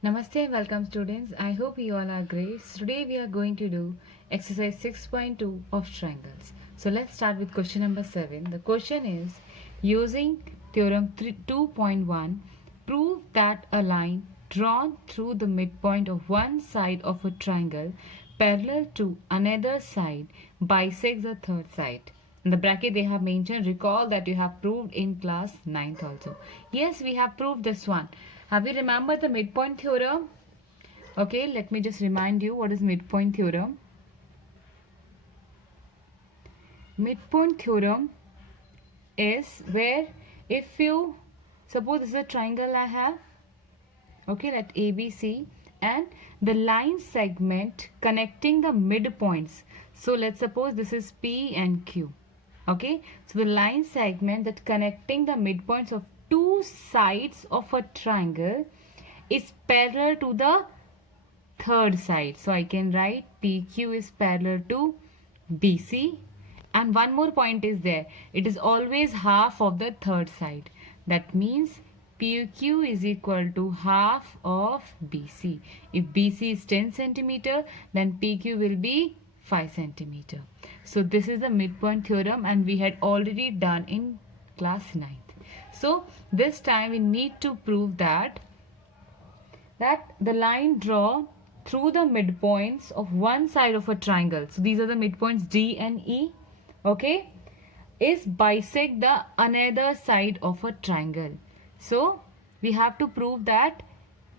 Namaste and welcome students. I hope you all are great. Today we are going to do exercise 6.2 of triangles. So let's start with question number 7. The question is using theorem 2.1 prove that a line drawn through the midpoint of one side of a triangle parallel to another side bisects the third side. In the bracket they have mentioned, recall that you have proved in class 9th also. Yes, we have proved this one. Have you remembered the midpoint theorem? Okay, let me just remind you what is midpoint theorem. Midpoint theorem is where if you suppose this is a triangle I have, okay, let ABC, and the line segment connecting the midpoints. So let's suppose this is P and Q. Okay, so the line segment that connecting the midpoints of two sides of a triangle is parallel to the third side. So I can write PQ is parallel to BC, and one more point is there. It is always half of the third side. That means PQ is equal to half of BC. If BC is 10 centimeter, then PQ will be 5 centimeter. So this is the midpoint theorem and we had already done in class 9th. So this time we need to prove that the line drawn through the midpoints of one side of a triangle, so these are the midpoints D and E, okay, is bisect the another side of a triangle. So we have to prove that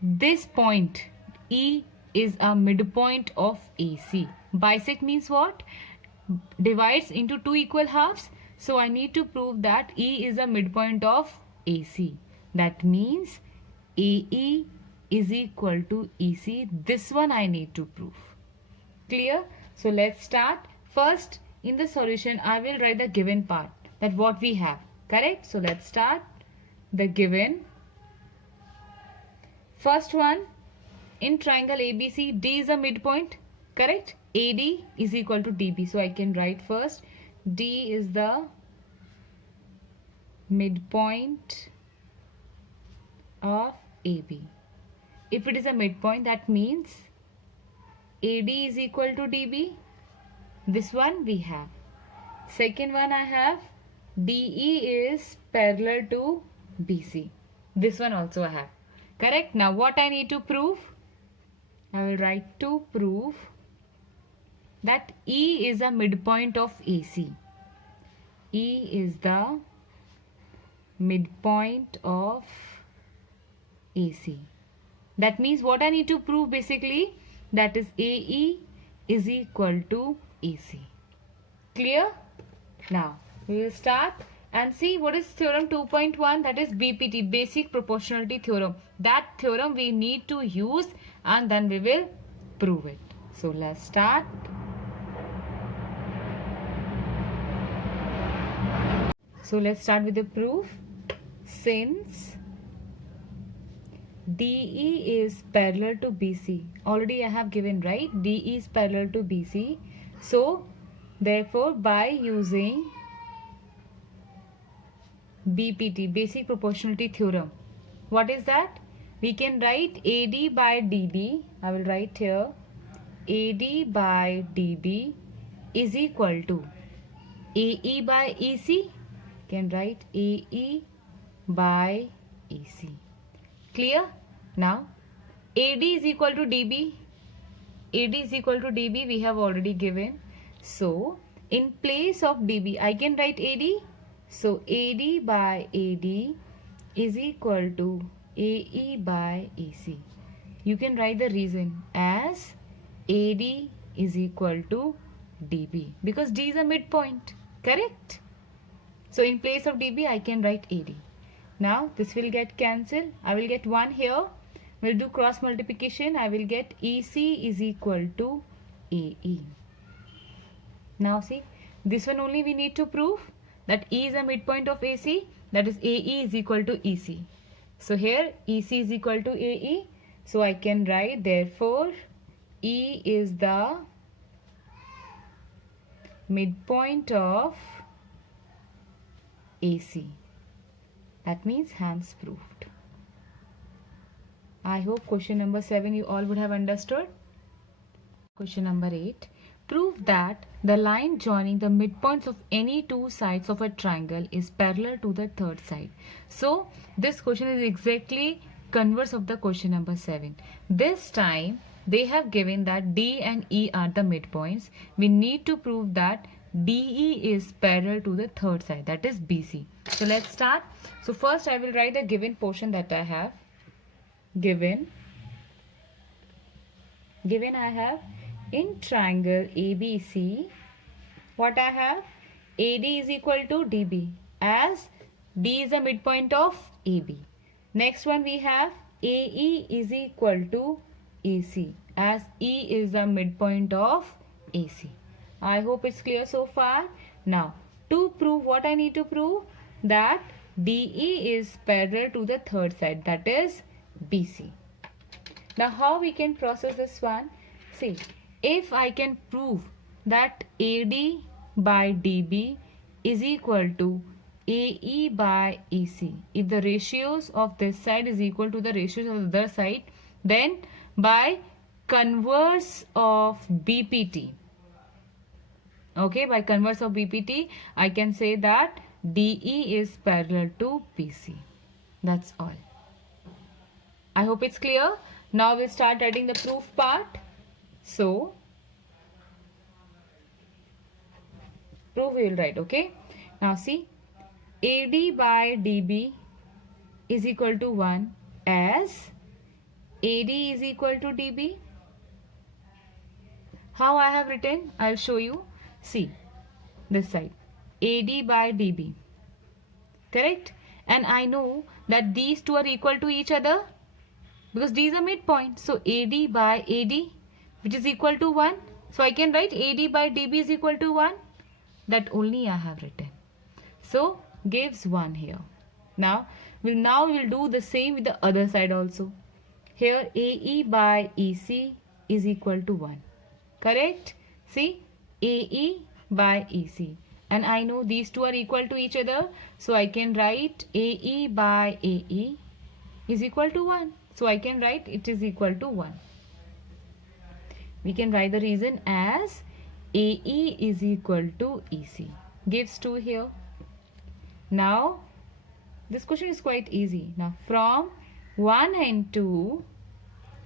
this point E is a midpoint of AC. Bisect means what? Divides into two equal halves. So I need to prove that E is a midpoint of AC. That means AE is equal to EC. This one I need to prove. Clear? So let's start. First, in the solution, I will write the given part, that what we have. Correct? So let's start. The given. First one, in triangle ABC, D is a midpoint. Correct? AD is equal to DB. So I can write first, D is the midpoint of AB. If it is a midpoint, that means AD is equal to DB. This one we have. Second one I have, DE is parallel to BC. This one also I have. Correct? Now what I need to prove? I will write to prove that E is a midpoint of AC. E is the midpoint of AC. That means what I need to prove basically, that is AE is equal to AC. Clear? Now we will start and see what is theorem 2.1, that is BPT, basic proportionality theorem. That theorem we need to use and then we will prove it. So let's start. So let's start with the proof. Since DE is parallel to BC, already I have given, right? DE is parallel to BC. So therefore by using BPT, basic proportionality theorem, what is that? We can write AD by DB. I will write here AD by DB is equal to AE by EC. Can write AE by EC. Clear? Now AD is equal to DB. AD is equal to DB we have already given. So in place of DB I can write AD. So AD by AD is equal to AE by AC. You can write the reason as AD is equal to DB because D is a midpoint. Correct? So in place of DB I can write AD. Now this will get cancelled. I will get 1 here. We'll do cross multiplication. I will get EC is equal to AE. Now see, this one only we need to prove that E is a midpoint of AC, that is AE is equal to EC. So here EC is equal to AE. So I can write therefore E is the midpoint of AC. That means hence proved. I hope question number 7 you all would have understood. Question number 8. Prove that the line joining the midpoints of any two sides of a triangle is parallel to the third side. So this question is exactly converse of the question number 7. This time they have given that D and E are the midpoints. We need to prove that DE is parallel to the third side, that is BC. So let's start. So first I will write the given portion that I have. Given I have in triangle ABC, what I have? AD is equal to DB, as D is the midpoint of AB. Next one we have AE is equal to AC, as E is the midpoint of AC. I hope it's clear so far. Now to prove, what I need to prove? That DE is parallel to the third side, that is BC. Now how we can process this one? See, if I can prove that AD by DB is equal to AE by EC, if the ratios of this side is equal to the ratios of the other side, then by converse of BPT, okay, by converse of BPT, I can say that DE is parallel to BC. That's all. I hope it's clear. Now we'll start writing the proof part. So proof we will write, okay. Now see, AD by DB is equal to 1 as AD is equal to DB. How I have written? I'll show you. See, this side, AD by DB, correct? And I know that these two are equal to each other because D is a midpoint. So AD by AD, which is equal to 1. So I can write AD by DB is equal to 1. That only I have written. So gives 1 here. Now we'll do the same with the other side also. Here AE by EC is equal to 1. Correct? See, AE by EC. And I know these two are equal to each other. So I can write AE by AE is equal to 1. So I can write it is equal to 1. We can write the reason as AE is equal to EC. Gives 2 here. Now this question is quite easy. Now from 1 and 2,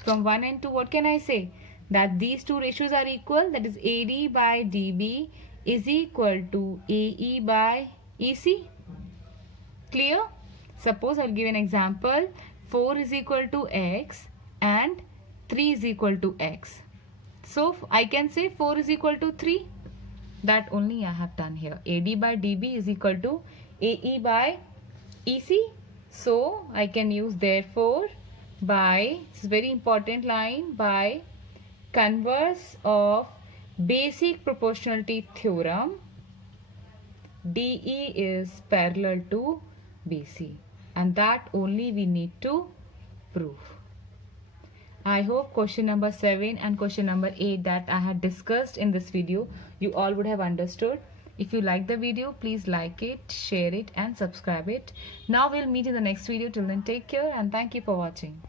what can I say? That these two ratios are equal. That is AD by DB is equal to AE by EC. Clear? Suppose I'll give an example. 4 is equal to X and 3 is equal to X. So I can say 4 is equal to 3. That only I have done here. AD by DB is equal to AE by EC. So I can use therefore by, this is very important line, by converse of basic proportionality theorem, DE is parallel to BC, and that only we need to prove. I hope question number 7 and question number 8 that I had discussed in this video you all would have understood. If you like the video, please like it, share it and subscribe it. Now we'll meet in the next video. Till then, take care and thank you for watching.